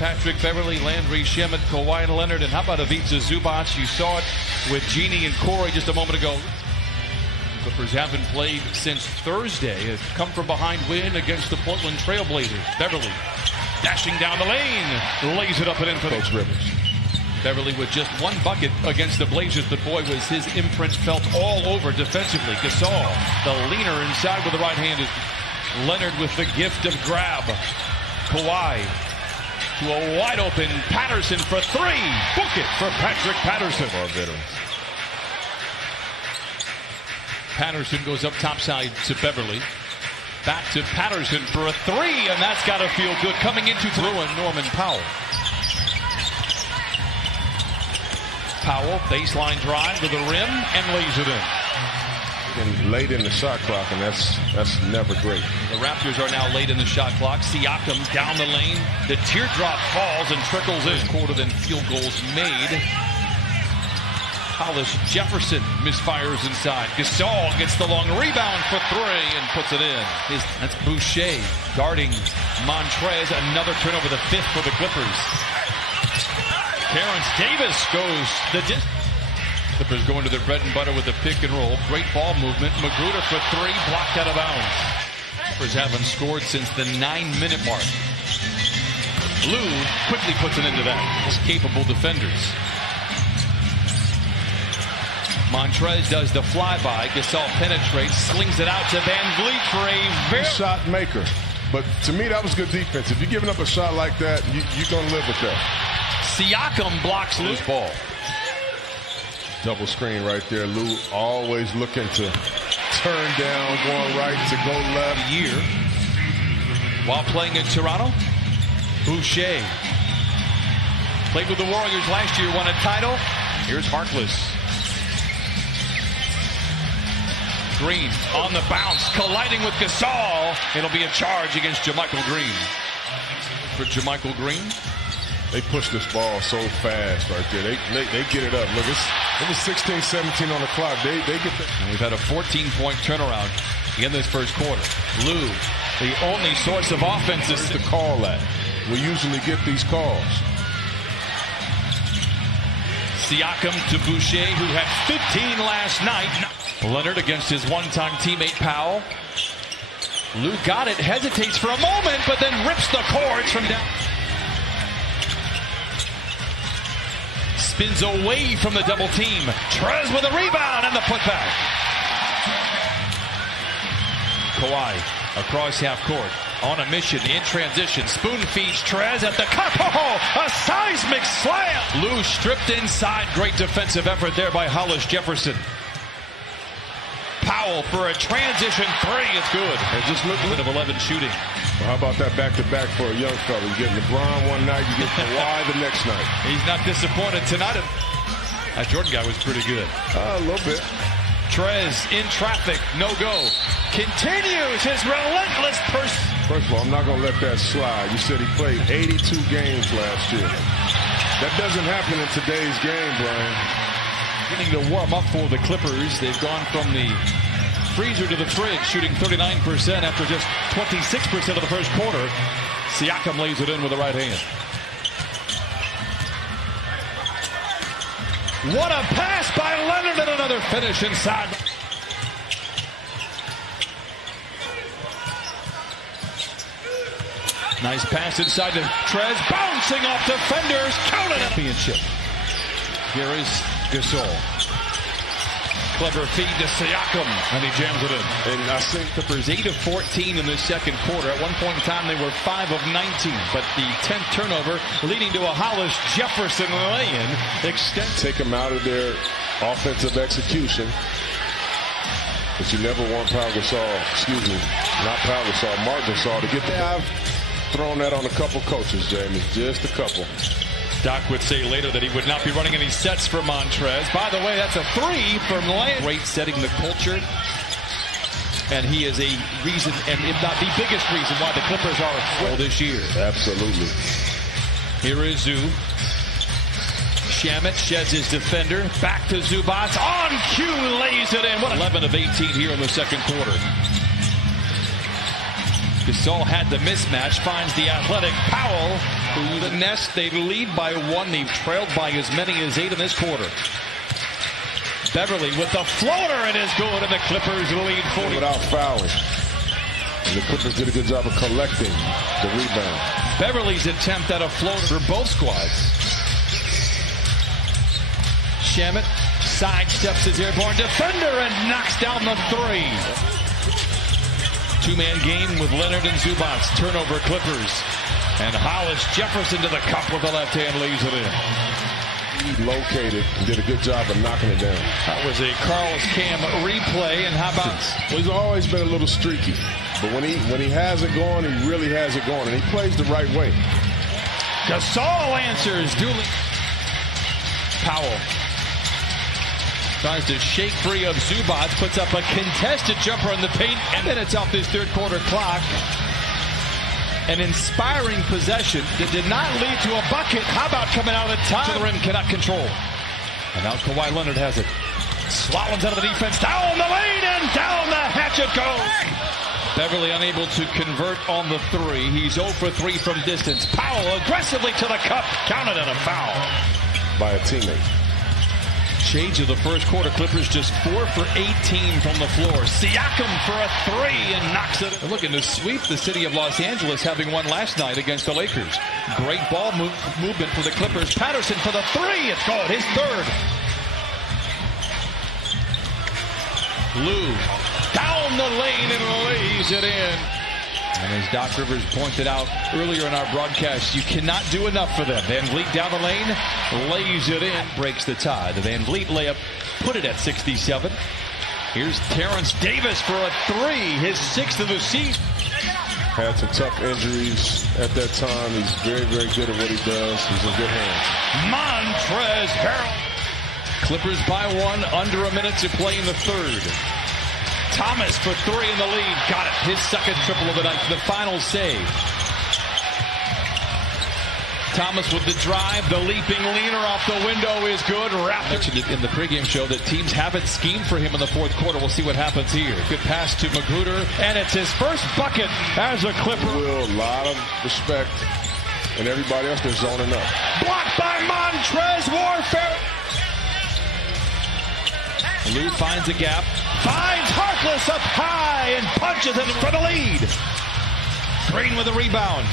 Patrick Beverly, Landry Shamet, Kawhi Leonard, and how about Ivica Zubac? You saw it with Jeannie and Corey just a moment ago. Clippers haven't played since Thursday. A come from behind win against the Portland Trailblazers. Beverly dashing down the lane, lays it up and in for Coach Rivers. Beverly with just one bucket against the Blazers, but boy, was his imprint felt all over defensively. Gasol, the leaner inside with the right hand. Leonard with the gift of grab. Kawhi to a wide open Patterson for three. Book it for Patrick Patterson. Patterson goes up topside to Beverly. Back to Patterson for a three, and that's got to feel good. Coming into Drew and Norman Powell. Powell, baseline drive to the rim and lays it in. And late in the shot clock, and that's never great. The Raptors are now late in the shot clock. Siakam down the lane. The teardrop falls and trickles in. Quarter than field goals made. Hollis Jefferson misfires inside. Gasol gets the long rebound for three and puts it in. That's Boucher guarding Montrez. Another turnover, the fifth for the Clippers. Terrence Davis goes the distance. Clippers going to their bread and butter with the pick and roll. Great ball movement. Magruder for three, blocked out of bounds. Clippers haven't scored since the 9-minute mark. Lou quickly puts it into that. His capable defenders. Montrez does the flyby. Gasol penetrates, slings it out to Van Vliet for a very shot maker. But to me, that was good defense. If you're giving up a shot like that, you're going to live with that. Siakam blocks Lou's ball. Double screen right there. Lou always looking to turn down, going right to go left. Year while playing in Toronto. Boucher played with the Warriors last year, won a title. Here's Harkless. Green on the bounce, colliding with Gasol. It'll be a charge against JaMychal Green. For JaMychal Green. They push this ball so fast right there. They get it up. Look, it was 16-17 on the clock. They get the... And we've had a 14-point turnaround in this first quarter. Lou, the only source of offense is to call that. We usually get these calls. Siakam to Boucher, who had 15 last night. Leonard against his one-time teammate Powell. Lou got it, hesitates for a moment, but then rips the cords from down. Spins away from the double team. Trez with a rebound and the putback. Kawhi across half court on a mission in transition. Spoon feeds Trez at the cup. Oh, a seismic slam. Lou stripped inside. Great defensive effort there by Hollis Jefferson. Powell for a transition three. It's good. And just look of 11 shooting. Well, how about that back-to-back for a young fella? You get LeBron one night, you get Kawhi the next night. He's not disappointed tonight. That Jordan guy was pretty good. A little bit. Trez in traffic, no go. Continues his relentless pursuit. First of all, I'm not going to let that slide. You said he played 82 games last year. That doesn't happen in today's game, Brian. Beginning to warm up for the Clippers. They've gone from the freezer to the fridge, shooting 39% after just 26% of the first quarter. Siakam lays it in with the right hand. What a pass by Leonard and another finish inside. Nice pass inside to Trez, bouncing off defenders. Count it. Championship. Here is Gasol. Clever feed to Siakam, and he jams it in. And I think Clippers 8 of 14 in the second quarter. At one point in time, they were 5 of 19. But the 10th turnover leading to a Hollis Jefferson lay-in. Take them out of their offensive execution. But you never want Marc Gasol to get the... I've thrown that on a couple coaches, Jamie. Just a couple. Doc would say later that he would not be running any sets for Montrez. By the way, that's a three from Land. Great setting the culture. And he is a reason, and if not the biggest reason, why the Clippers are well this year. Absolutely. Here is Zoo. Shamet sheds his defender. Back to Zubac. On cue, lays it in. What 11 of 18 here in the second quarter. Gasol had the mismatch. Finds the athletic Powell. The Nest, they lead by 1. They've trailed by as many as 8 in this quarter. Beverly with the floater, it is good, and the Clippers lead 40. Without fouling. The Clippers did a good job of collecting the rebound. Beverly's attempt at a floater for both squads. Shamet sidesteps his airborne defender and knocks down the 3. Two-man game with Leonard and Zubac. Turnover Clippers. And Hollis Jefferson to the cup with the left hand, leaves it in. He located and did a good job of knocking it down. That was a Carl's Cam replay, and how about... Well, he's always been a little streaky, but when he has it going, he really has it going, and he plays the right way. Gasol answers. Dooley. Powell tries to shake free of Zubac, puts up a contested jumper in the paint, and then it's off this third quarter clock. An inspiring possession that did not lead to a bucket. How about coming out of the top? To the rim, cannot control. And now Kawhi Leonard has it. Slaloms out of the defense, down the lane, and down the hatchet goes. Beverly unable to convert on the 3. He's 0 for 3 from distance. Powell aggressively to the cup, counted and a foul. By a teammate. Shades of the first quarter. Clippers just 4 for 18 from the floor. Siakam for a 3 and knocks it. They're looking to sweep the city of Los Angeles, having won last night against the Lakers. Great ball movement for the Clippers. Patterson for the 3. It's good. His 3rd. Lou down the lane and lays it in. And as Doc Rivers pointed out earlier in our broadcast, you cannot do enough for them. Van Vliet down the lane, lays it in, breaks the tie. The Van Vliet layup put it at 67. Here's Terrence Davis for a 3, his 6th of the season. Had some tough injuries at that time. He's very, very good at what he does. He's in good hands. Montrezl Harrell. Clippers by 1, under a minute to play in the 3rd. Thomas for 3 in the lead. Got it. His 2nd triple of the night. The final save. Thomas with the drive. The leaping leaner off the window is good. Raptors. Mentioned it in the pregame show that teams haven't schemed for him in the 4th quarter. We'll see what happens here. Good pass to Magruder. And it's his first bucket as a Clipper. A lot of respect. And everybody else, they're zoning up. Blocked by Montrezl Warfare. Lou finds a gap. Finds Harkless up high and punches it for the lead. Green with a rebound.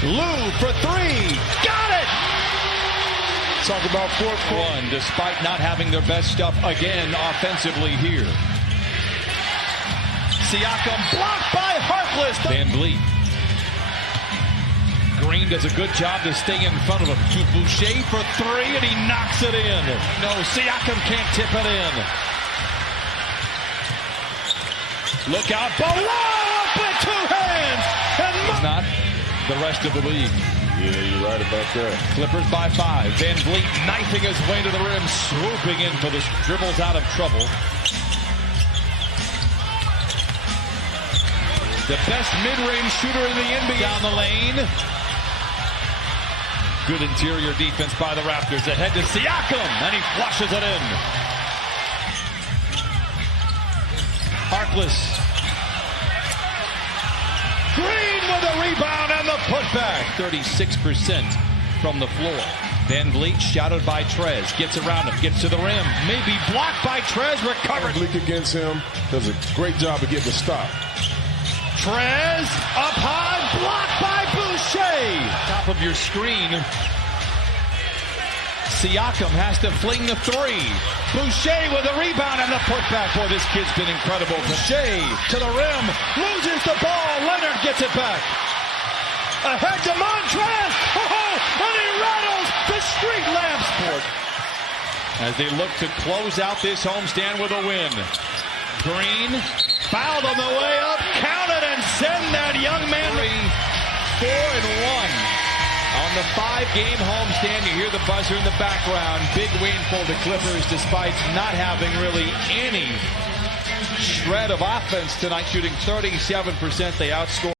Lou for 3. Got it! Talk about 4th quarter. Despite not having their best stuff again offensively here. Siakam blocked by Harkless. Van Vliet. Green does a good job to stay in front of him. To Boucher for 3, and he knocks it in. No, Siakam can't tip it in. Look out below with 2 hands. And not the rest of the league. Yeah, you're right about that. Clippers by 5. Van Vliet knifing his way to the rim, swooping in for the dribbles out of trouble. The best mid-range shooter in the NBA. Down the lane. Good interior defense by the Raptors. Ahead to Siakam, and he flushes it in. Harkless. Green with a rebound and the putback. 36% from the floor. Van Vliet shouted by Trez. Gets around him, gets to the rim. Maybe blocked by Trez, recovered. Van Vliet against him does a great job of getting the stop. Trez up high, blocked by Boucher. Top of your screen. Siakam has to fling the 3. Boucher with a rebound and the putback. Boy, this kid's been incredible. Boucher to the rim, loses the ball. Leonard gets it back. Ahead to Montrezl. And he rattles the street lamp sport. As they look to close out this homestand with a win. Green fouled on the way up. Count it and send that young man. 4-1. On the 5-game homestand, you hear the buzzer in the background. Big win for the Clippers despite not having really any shred of offense tonight, shooting 37%. They outscored.